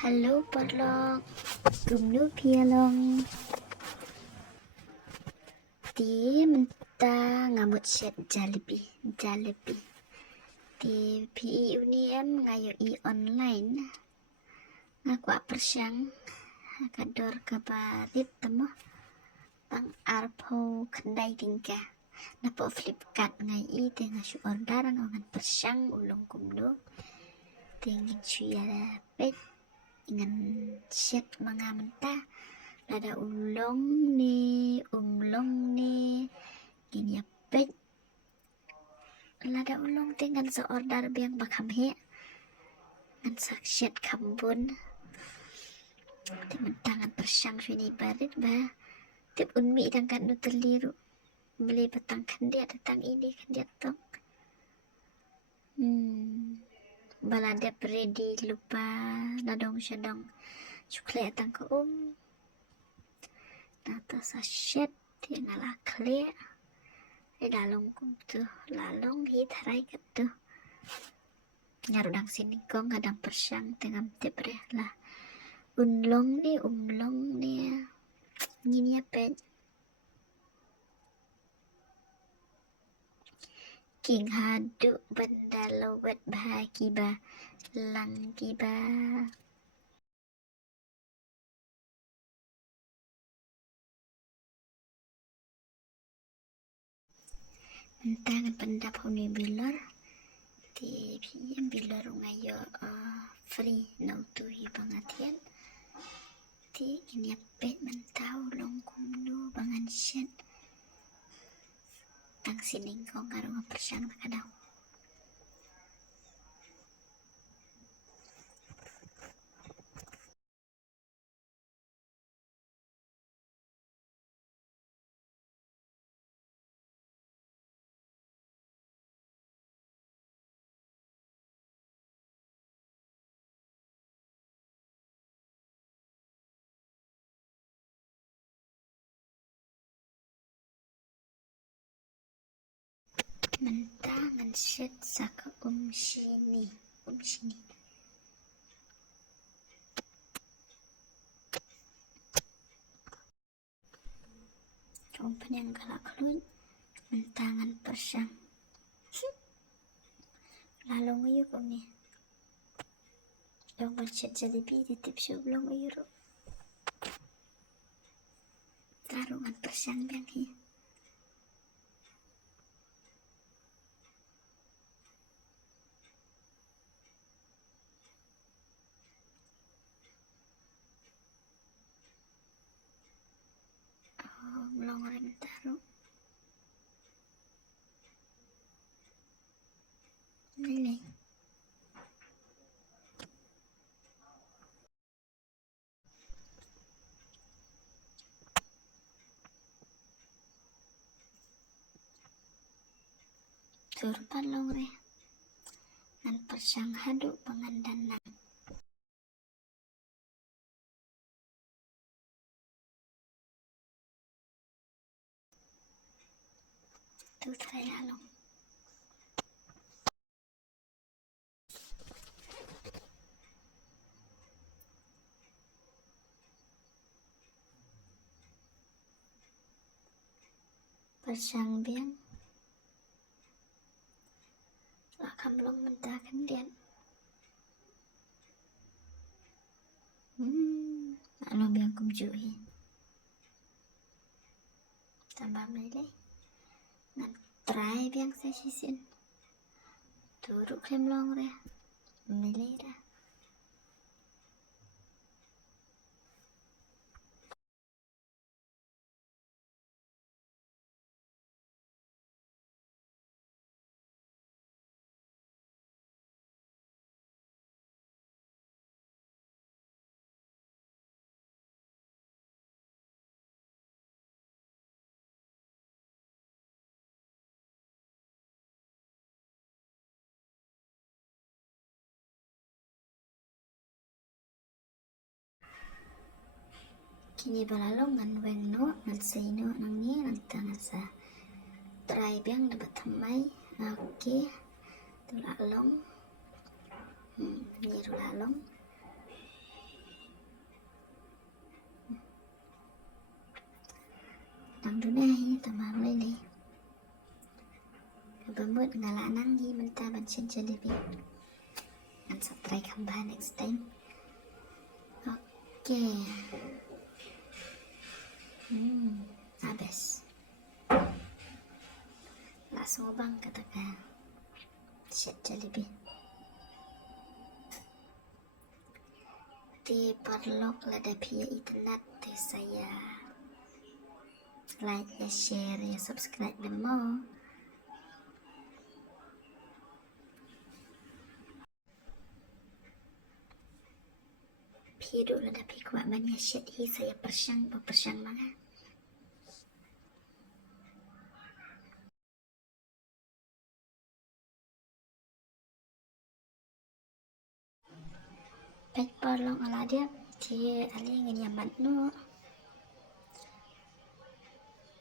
Halo Porlok, gumnu pialong. Ti menta ngamut set Jollibee. Ti PI UNIM ngayo i online. Ngaku persyang kador kabarit temo pang arpo kendai tingkah. Napo Flipkart ngai i tengah su order ngan persyang ulong kumdo. Tingin suya pet dengan set mga menta lada ulong ni gini pet lada ulong dengan seorder biang bakhamhe ngan sakset kambun tementangan persyang sini barit ba tip unmi dangkan nu terliru beli petang kandia datang ini kandia tong balada ready lupa nadong syadong sukle atang ko nata sachet dia ngalah kle lalong kum tu lalong hi tharai kat tu ngarudang sini kong kadang persyang tengam tebre lah umlong ni ngini apa king hadu benda lowet bahagiba lang kiba mentangan pendap honi bilar di PM bilar ngayo free nau tu hi pangatian ti ini pet mentau long kumdu bangan set tang sining kong karung persyang kadang mentangan set saka sini kompan yang galak keluar mentangan persyang lalu ngayu kong ni dong macet Jollibee titip sebelum ngayu tarungan persyang biang hi long rem taruh nilai turpan long re ngan persyang hadu pangandanan tu try lalong persyang biang lakam long mentakan dian alo biang kumjuhi tambah milih ngan try biang sesisin turuk klem long re milih dah kini balalong ngan weng no ngan say no nang ni nang tangan sa try biang dapat tamai oke tu lalong ni lalong dunay tamang lele kabambut ngalanang gi menta bancen jalebi and try kambah next time. Oke. Habis langsung bang katakan set jalebi di perlok lada via internet saya like ya share ya subscribe dan mau hidup lada kuat banyak shit saya persyang mana baik perlok ala dia thì ali ngin yaman no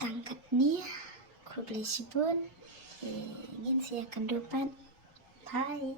tangkat ni ku beli sibun ingin saya kendupan bye.